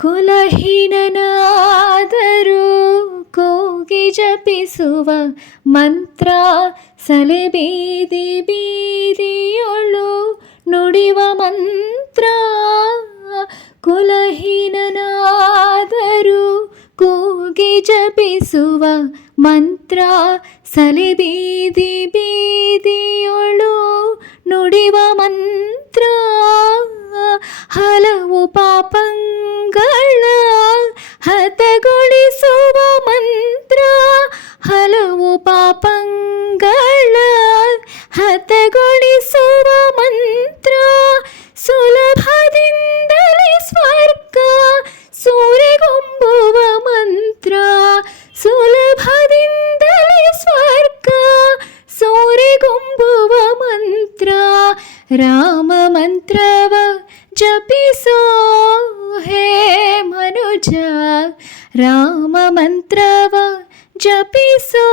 ಕುಲಹೀನನಾದರೂ ಕೂಗಿ ಜಪಿಸುವ ಮಂತ್ರ, ಸಲೆಬೀದಿ ಬೀದಿಯೊಳು ನುಡಿವ ಮಂತ್ರ. ಕುಲಹೀನನಾದರೂ ಕೂಗಿ ಜಪಿಸುವ ಮಂತ್ರ, ಸಲೆಬೀದಿ ಬೀದಿಯೊಳು ನುಡಿವ ಮಂತ್ರ. ಹಲವು ಪಾಪಂಗಳ ಹತಗೊಳಿಸುವ ಮಂತ್ರ, ಹಲವು ಪಾಪಂಗಳ ಹತಗೊಳಿಸುವ ಮಂತ್ರ. ಸುಲಭದಿಂದಲೇ ಸ್ವರ್ಗ ಸೂರೆಗೊಂಬುವ ಮಂತ್ರ, ಸುಲಭದಿಂದಲೇ ಸ್ವರ್ಗ ಸೂರೆಗೊಂಬುವ ಮಂತ್ರ. ರಾಮ ಮಂತ್ರವ ಜಪಿಸೋ ಹೇ ಮನುಜ, ರಾಮ ಮಂತ್ರವ ಜಪಿಸೋ.